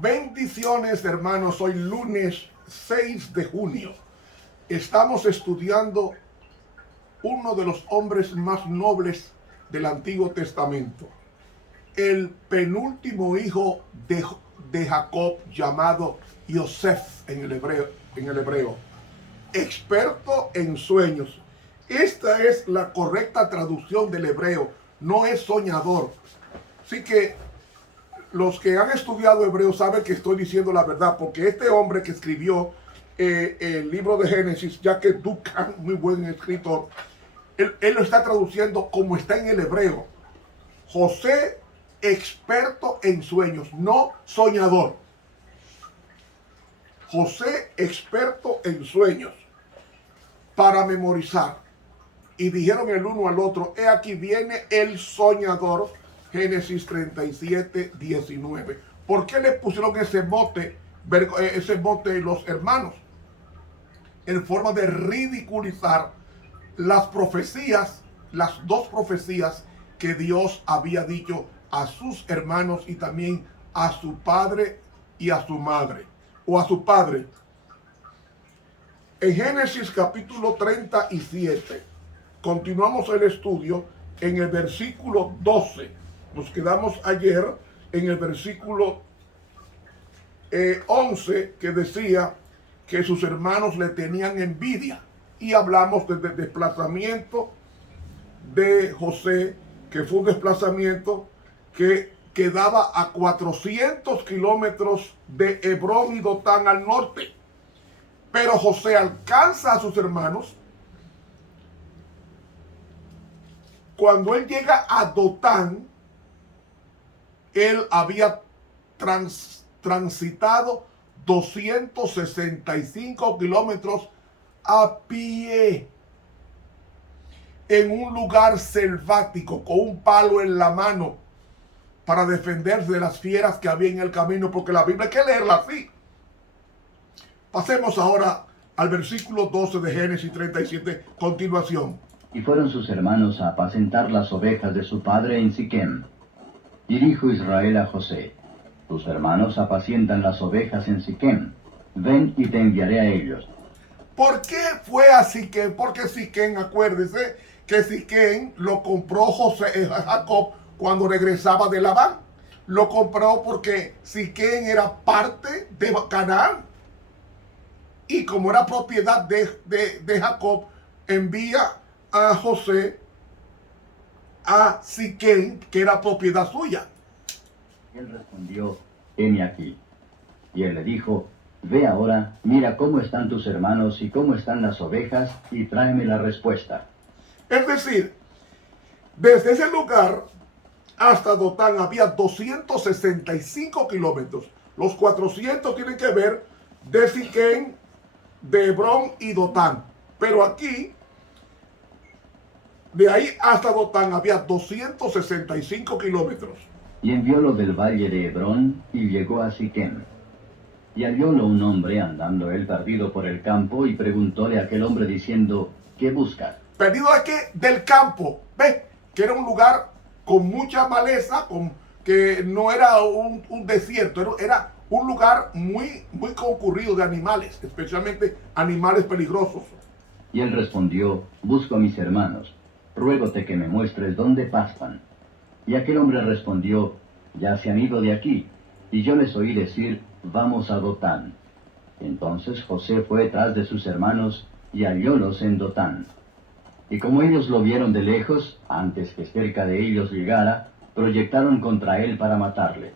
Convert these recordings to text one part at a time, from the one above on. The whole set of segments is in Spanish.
Bendiciones, hermanos. Hoy lunes 6 de junio. Estamos estudiando uno de los hombres más nobles del Antiguo Testamento. El penúltimo hijo de Jacob, llamado Yosef en el hebreo. Experto en sueños. Esta es la correcta traducción del hebreo. No es soñador. Así que los que han estudiado hebreo saben que estoy diciendo la verdad, porque este hombre que escribió el libro de Génesis, ya que Duncan, muy buen escritor, él lo está traduciendo como está en el hebreo. José, experto en sueños, no soñador. José, experto en sueños, para memorizar. Y dijeron el uno al otro, he aquí viene el soñador. Génesis 37, 19. ¿Por qué le pusieron ese mote los hermanos? En forma de ridiculizar las profecías, las dos profecías que Dios había dicho a sus hermanos y también a su padre y a su madre, o a su padre. En Génesis capítulo 37, continuamos el estudio en el versículo 12. Nos quedamos ayer en el versículo 11, que decía que sus hermanos le tenían envidia. Y hablamos del desplazamiento de José, que fue un desplazamiento que quedaba a 400 kilómetros de Hebrón y Dotán al norte. Pero José alcanza a sus hermanos. Cuando él llega a Dotán, él había transitado 265 kilómetros a pie en un lugar selvático con un palo en la mano para defenderse de las fieras que había en el camino, porque la Biblia hay que leerla así. Pasemos ahora al versículo 12 de Génesis 37, continuación. Y fueron sus hermanos a apacentar las ovejas de su padre en Siquem. Y dijo Israel a José, tus hermanos apacientan las ovejas en Siquem, ven y te enviaré a ellos. ¿Por qué fue a Siquem? Porque Siquem, acuérdese que Siquem lo compró Jacob cuando regresaba de Labán. Lo compró porque Siquem era parte de Canaán. Y como era propiedad de Jacob, envía a José a Siquem, que era propiedad suya. Él respondió, heme aquí. Y él le dijo, ve ahora, mira cómo están tus hermanos y cómo están las ovejas, y tráeme la respuesta. Es decir, desde ese lugar hasta Dotán había 265 kilómetros. Los 400 tienen que ver de Siquem, de Hebrón y Dotán. Pero aquí, de ahí hasta Dotán había 265 kilómetros. Y enviólo del valle de Hebrón, y llegó a Siquem. Y hallólo un hombre andando él perdido por el campo, y preguntóle a aquel hombre diciendo, ¿qué buscas? ¿Perdido de qué? Del campo. ¿Ves? Que era un lugar con mucha maleza, que no era un desierto, era un lugar muy concurrido de animales, especialmente animales peligrosos. Y él respondió, busco a mis hermanos, ruégote que me muestres dónde pastan. Y aquel hombre respondió, ya se han ido de aquí, y yo les oí decir, vamos a Dotán. Entonces José fue tras de sus hermanos, y hallólos en Dotán. Y como ellos lo vieron de lejos, antes que cerca de ellos llegara, proyectaron contra él para matarle.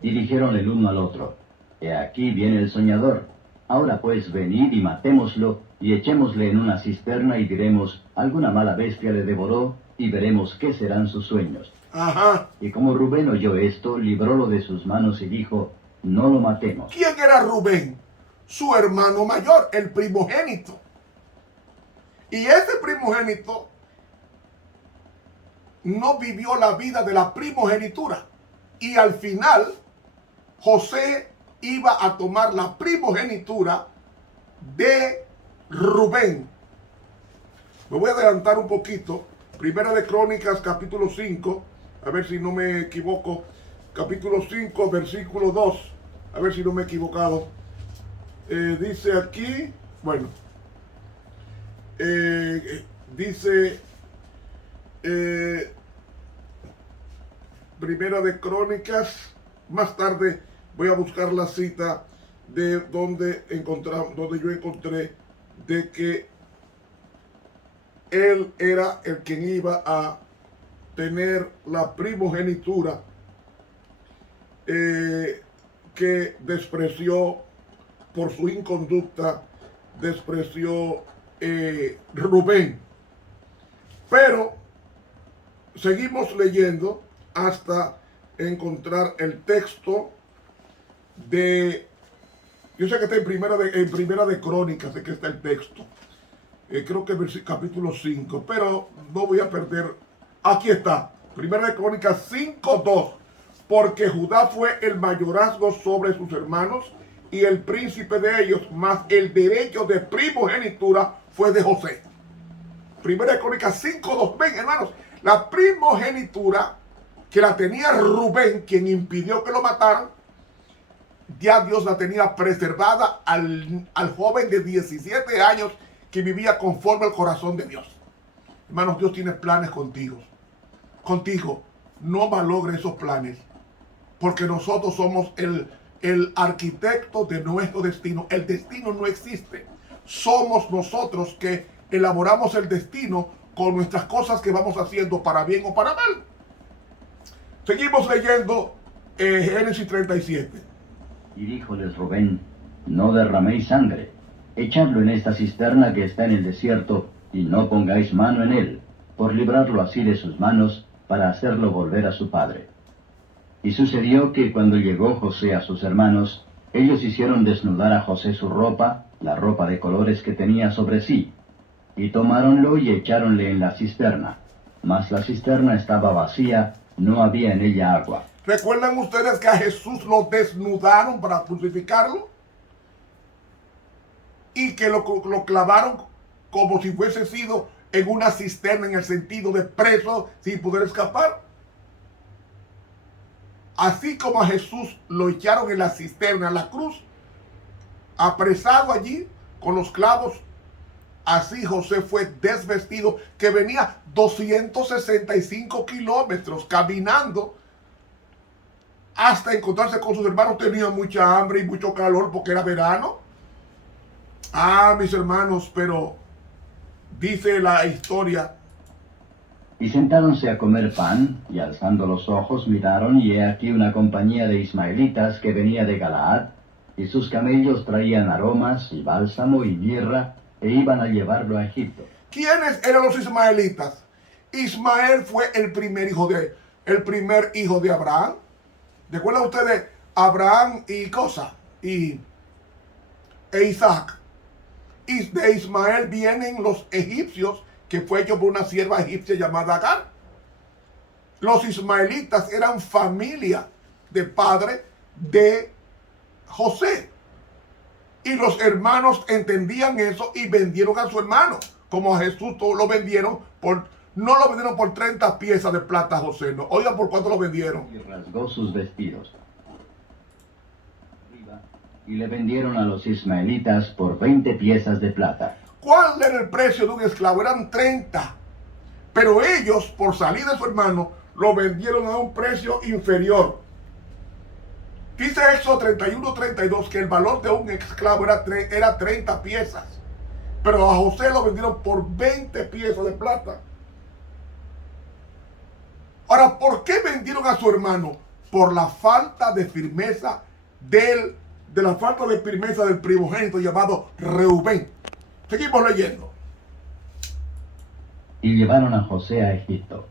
Y dijeron el uno al otro, he aquí viene el soñador. Ahora pues venid y matémoslo, y echémosle en una cisterna, y diremos, alguna mala bestia le devoró, y veremos qué serán sus sueños. Ajá. Y como Rubén oyó esto, librólo de sus manos y dijo, no lo matemos. ¿Quién era Rubén? Su hermano mayor, el primogénito. Y ese primogénito no vivió la vida de la primogenitura. Y al final, José iba a tomar la primogenitura de Rubén. Me voy a adelantar un poquito. Primera de Crónicas, capítulo 5. A ver si no me equivoco. Capítulo 5, versículo 2. A ver si no me he equivocado. Dice aquí, bueno, dice Primera de Crónicas. Más tarde voy a buscar la cita de donde yo encontré de que él era el quien iba a tener la primogenitura que despreció por su inconducta, despreció Rubén. Pero seguimos leyendo hasta encontrar el texto de, yo sé que está en primera de Crónicas, sé que está el texto, creo que es capítulo 5, pero no voy a perder, aquí está, Primera de Crónicas 5:2, porque Judá fue el mayorazgo sobre sus hermanos y el príncipe de ellos, mas el derecho de primogenitura fue de José. Primera de Crónicas 5:2, ven hermanos, la primogenitura que la tenía Rubén, quien impidió que lo mataran, ya Dios la tenía preservada al joven de 17 años que vivía conforme al corazón de Dios. Hermanos, Dios tiene planes contigo. No malogres esos planes, porque nosotros somos el arquitecto de nuestro destino. El destino no existe. Somos nosotros que elaboramos el destino con nuestras cosas que vamos haciendo para bien o para mal. Seguimos leyendo Génesis 37. Y díjoles Rubén, no derraméis sangre, echadlo en esta cisterna que está en el desierto, y no pongáis mano en él, por librarlo así de sus manos, para hacerlo volver a su padre. Y sucedió que cuando llegó José a sus hermanos, ellos hicieron desnudar a José su ropa, la ropa de colores que tenía sobre sí, y tomáronlo y echáronle en la cisterna. Mas la cisterna estaba vacía, no había en ella agua. ¿Recuerdan ustedes que a Jesús lo desnudaron para crucificarlo? Y que lo clavaron como si fuese sido en una cisterna, en el sentido de preso sin poder escapar. Así como a Jesús lo echaron en la cisterna, en la cruz, apresado allí con los clavos, así José fue desvestido, que venía 265 kilómetros caminando hasta encontrarse con sus hermanos. Tenía mucha hambre y mucho calor porque era verano. Mis hermanos, pero dice la historia. Y sentáronse a comer pan, y alzando los ojos miraron, y he aquí una compañía de ismaelitas que venía de Galaad, y sus camellos traían aromas, y bálsamo, y mirra, e iban a llevarlo a Egipto. ¿Quiénes eran los ismaelitas? Ismael fue el primer hijo de Abraham. ¿Recuerdan ustedes Abraham e Isaac? Y de Ismael vienen los egipcios, que fue hecho por una sierva egipcia llamada Agar. Los ismaelitas eran familia de padre de José. Y los hermanos entendían eso y vendieron a su hermano. Como a Jesús lo vendieron no lo vendieron por 30 piezas de plata a José. No. Oigan por cuánto lo vendieron. Y rasgó sus vestidos. Y le vendieron a los ismaelitas por 20 piezas de plata. ¿Cuál era el precio de un esclavo? Eran 30. Pero ellos, por salir de su hermano, lo vendieron a un precio inferior. Dice Éxodo 31:32 que el valor de un esclavo era 30 piezas. Pero a José lo vendieron por 20 piezas de plata. Ahora, ¿por qué vendieron a su hermano? Por la falta de firmeza del primogénito llamado Reubén. Seguimos leyendo. Y llevaron a José a Egipto.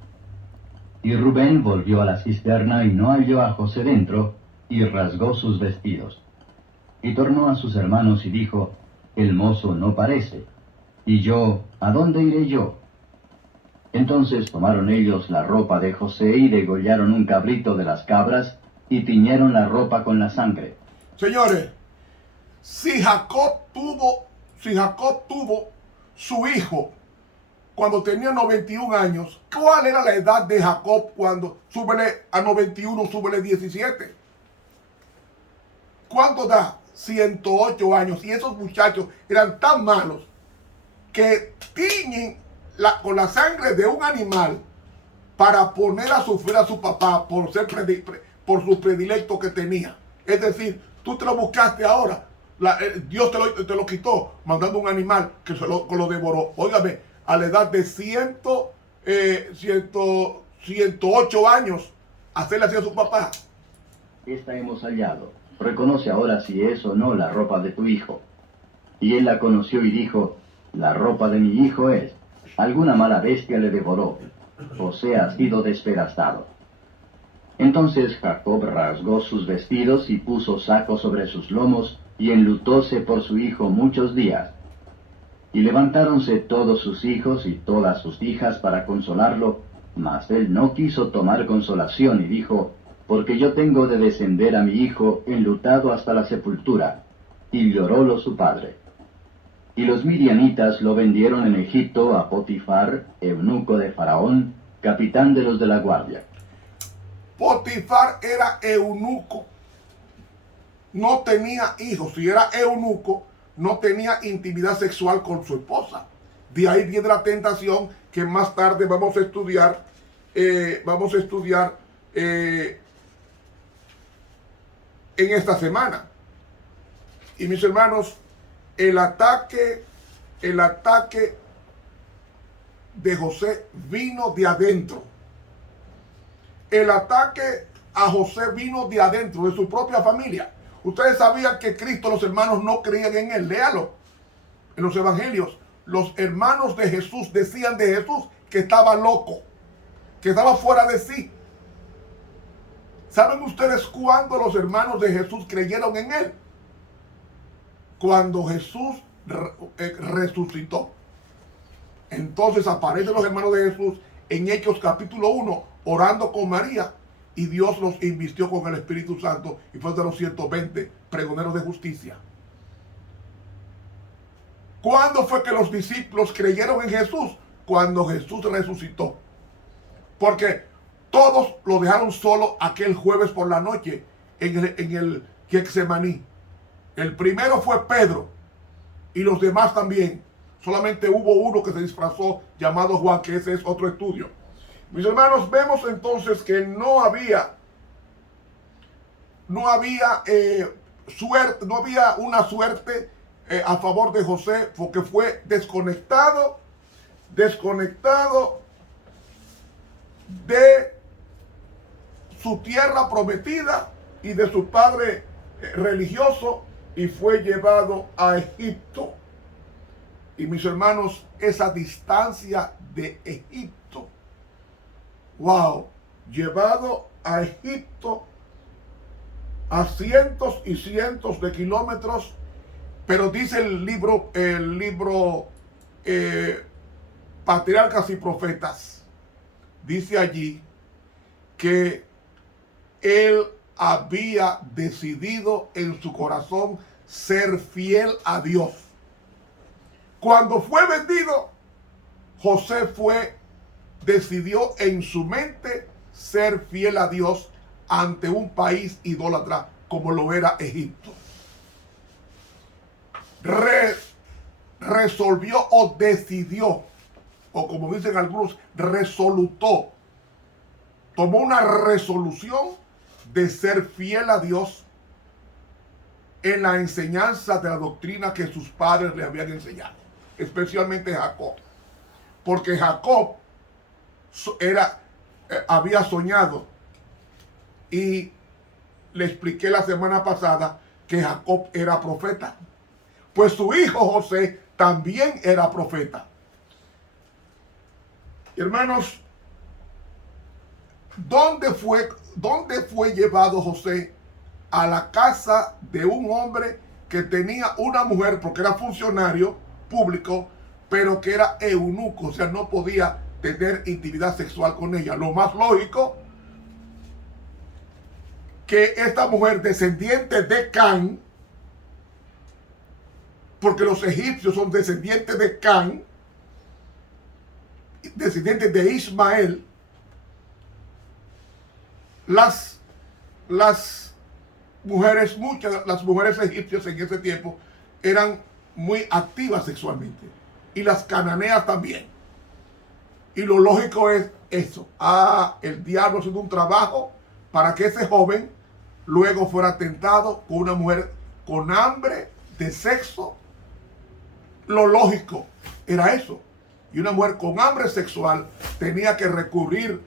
Y Rubén volvió a la cisterna y no halló a José dentro, y rasgó sus vestidos. Y tornó a sus hermanos y dijo, el mozo no parece. Y yo, ¿a dónde iré yo? Entonces tomaron ellos la ropa de José y degollaron un cabrito de las cabras, y tiñeron la ropa con la sangre. Señores, si Jacob tuvo su hijo cuando tenía 91 años, ¿cuál era la edad de Jacob cuando súbele a 91, súbele 17? ¿Cuánto da? 108 años. Y esos muchachos eran tan malos que tiñen con la sangre de un animal para poner a sufrir a su papá por por su predilecto que tenía. Es decir, tú te lo buscaste ahora. Dios te lo quitó mandando un animal que lo devoró. Óigame, a la edad de 108 años, hacerle así a su papá. Esta hemos hallado. Reconoce ahora si es o no la ropa de tu hijo. Y él la conoció y dijo, la ropa de mi hijo es. Alguna mala bestia le devoró. José ha sido despedazado. Entonces Jacob rasgó sus vestidos y puso saco sobre sus lomos y enlutóse por su hijo muchos días. Y levantáronse todos sus hijos y todas sus hijas para consolarlo, mas él no quiso tomar consolación y dijo, porque yo tengo de descender a mi hijo enlutado hasta la sepultura. Y llorólo su padre. Y los midianitas lo vendieron en Egipto a Potifar, eunuco de Faraón, capitán de los de la guardia. Potifar era eunuco, no tenía hijos. Si era eunuco, no tenía intimidad sexual con su esposa. De ahí viene la tentación que más tarde vamos a estudiar. En esta semana. Y mis hermanos, el ataque de José vino de adentro. El ataque a José vino de adentro, de su propia familia. Ustedes sabían que Cristo, los hermanos no creían en él. Léalo en los evangelios. Los hermanos de Jesús decían de Jesús que estaba loco, que estaba fuera de sí. ¿Saben ustedes cuándo los hermanos de Jesús creyeron en él? Cuando Jesús resucitó. Entonces aparecen los hermanos de Jesús en Hechos capítulo 1, orando con María, y Dios los invistió con el Espíritu Santo y fue de los 120 pregoneros de justicia. ¿Cuándo fue que los discípulos creyeron en Jesús? Cuando Jesús resucitó. Porque todos lo dejaron solo aquel jueves por la noche en el Getsemaní. El primero fue Pedro y los demás también. Solamente hubo uno que se disfrazó llamado Juan, que ese es otro estudio. Mis hermanos, vemos entonces que no había una suerte a favor de José, porque fue desconectado de su tierra prometida y de su padre religioso, y fue llevado a Egipto. Y mis hermanos, esa distancia de Egipto, wow, llevado a Egipto a cientos y cientos de kilómetros, pero dice el libro Patriarcas y Profetas, dice allí que él había decidido en su corazón ser fiel a Dios. Cuando fue vendido, José decidió en su mente ser fiel a Dios ante un país idólatra como lo era Egipto. Resolvió o decidió, o como dicen algunos, resolutó. Tomó una resolución de ser fiel a Dios en la enseñanza de la doctrina que sus padres le habían enseñado, especialmente Jacob, porque Jacob había soñado, y le expliqué la semana pasada que Jacob era profeta, pues su hijo José también era profeta. Hermanos, ¿dónde fue llevado José? A la casa de un hombre que tenía una mujer, porque era funcionario público, pero que era eunuco, o sea, no podía tener intimidad sexual con ella. Lo más lógico, que esta mujer, descendiente de Can, porque los egipcios son descendientes de Can, descendientes de Ismael, las mujeres, muchas de las mujeres egipcias en ese tiempo eran muy activas sexualmente. Y las cananeas también. Y lo lógico es eso. El diablo haciendo un trabajo para que ese joven luego fuera tentado con una mujer con hambre de sexo. Lo lógico era eso. Y una mujer con hambre sexual tenía que recurrir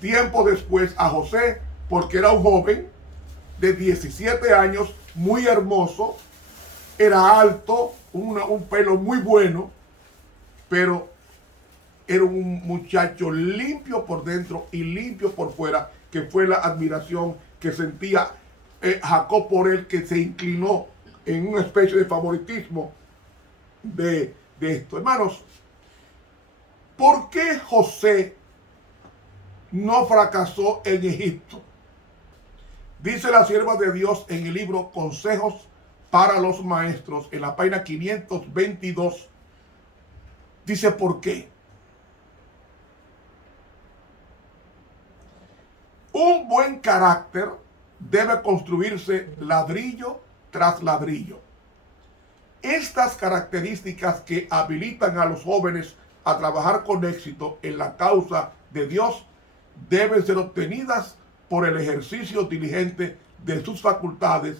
tiempo después a José, porque era un joven de 17 años, muy hermoso, era alto, un pelo muy bueno, pero era un muchacho limpio por dentro y limpio por fuera, que fue la admiración que sentía Jacob por él, que se inclinó en una especie de favoritismo de esto. Hermanos, ¿por qué José no fracasó en Egipto? Dice la sierva de Dios en el libro Consejos para los Maestros, en la página 522, dice ¿por qué? Un buen carácter debe construirse ladrillo tras ladrillo. Estas características que habilitan a los jóvenes a trabajar con éxito en la causa de Dios deben ser obtenidas por el ejercicio diligente de sus facultades,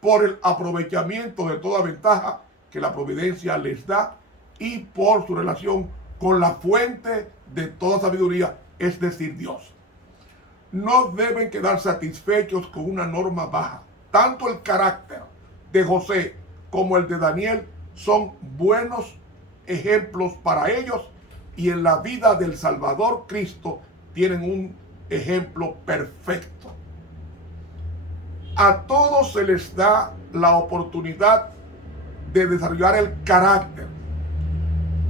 por el aprovechamiento de toda ventaja que la providencia les da y por su relación con la fuente de toda sabiduría, es decir, Dios. No deben quedar satisfechos con una norma baja. Tanto el carácter de José como el de Daniel son buenos ejemplos para ellos, y en la vida del Salvador Cristo tienen un ejemplo perfecto. A todos se les da la oportunidad de desarrollar el carácter.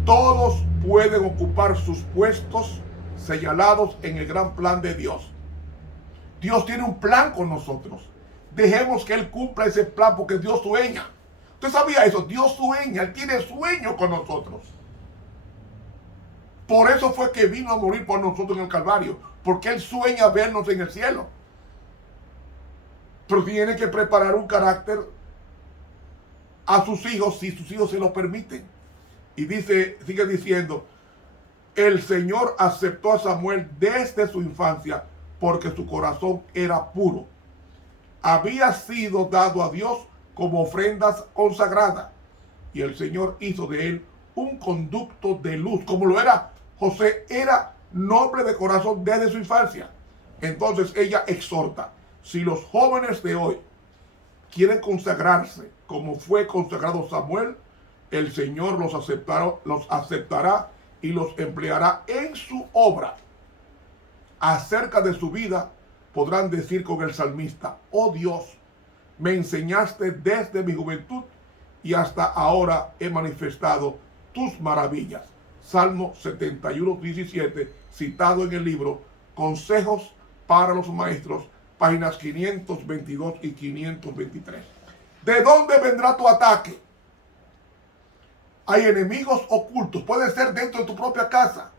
Todos pueden ocupar sus puestos señalados en el gran plan de Dios. Dios tiene un plan con nosotros. Dejemos que Él cumpla ese plan, porque Dios sueña. ¿Usted sabía eso? Dios sueña, Él tiene sueño con nosotros. Por eso fue que vino a morir por nosotros en el Calvario, porque Él sueña vernos en el cielo. Pero tiene que preparar un carácter a sus hijos, si sus hijos se lo permiten. Y dice, sigue diciendo, el Señor aceptó a Samuel desde su infancia, porque su corazón era puro. Había sido dado a Dios como ofrendas consagradas, y el Señor hizo de él un conducto de luz, como lo era José. Era noble de corazón desde su infancia. Entonces ella exhorta: si los jóvenes de hoy quieren consagrarse como fue consagrado Samuel, el Señor los aceptará y los empleará en su obra. Acerca de su vida podrán decir con el salmista: oh Dios, me enseñaste desde mi juventud y hasta ahora he manifestado tus maravillas. Salmo 71, 17, citado en el libro Consejos para los Maestros, páginas 522 y 523. ¿De dónde vendrá tu ataque? Hay enemigos ocultos. Puede ser dentro de tu propia casa.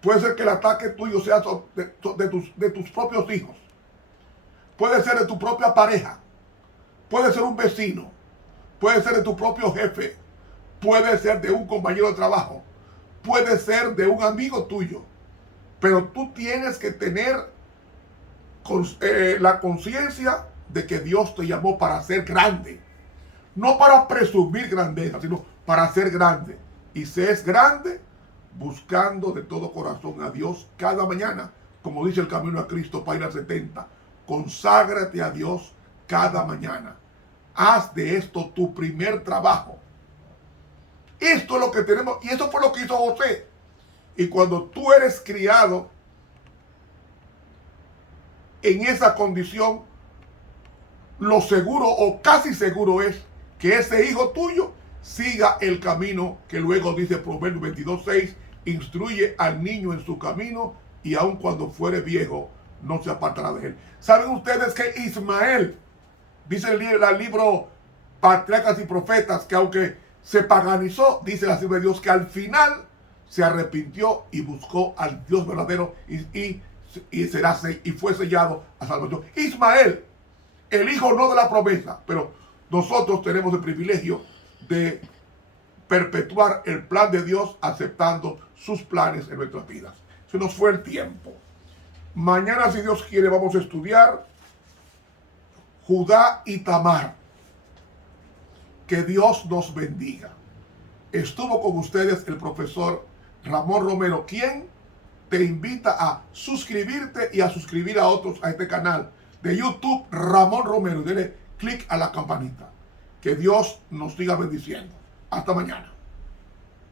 Puede ser que el ataque tuyo sea de tus propios hijos. Puede ser de tu propia pareja. Puede ser un vecino. Puede ser de tu propio jefe. Puede ser de un compañero de trabajo. Puede ser de un amigo tuyo. Pero tú tienes que tener la conciencia de que Dios te llamó para ser grande. No para presumir grandeza, sino para ser grande. Y se es grande buscando de todo corazón a Dios cada mañana. Como dice el Camino a Cristo, página 70. Conságrate a Dios cada mañana. Haz de esto tu primer trabajo. Esto es lo que tenemos, y eso fue lo que hizo José. Y cuando tú eres criado en esa condición, lo seguro o casi seguro es que ese hijo tuyo siga el camino que luego dice Proverbios 22:6, instruye al niño en su camino y aun cuando fuere viejo no se apartará de él. ¿Saben ustedes que Ismael, dice el libro Patriarcas y Profetas, que aunque se paganizó, dice la sierva de Dios, que al final se arrepintió y buscó al Dios verdadero y fue sellado a salvación? Ismael, el hijo no de la promesa, pero nosotros tenemos el privilegio de perpetuar el plan de Dios aceptando sus planes en nuestras vidas. Se nos fue el tiempo. Mañana, si Dios quiere, vamos a estudiar Judá y Tamar. Que Dios nos bendiga. Estuvo con ustedes el profesor Ramón Romero, quien te invita a suscribirte y a suscribir a otros a este canal de YouTube Ramón Romero. Dele clic a la campanita. Que Dios nos siga bendiciendo. Hasta mañana.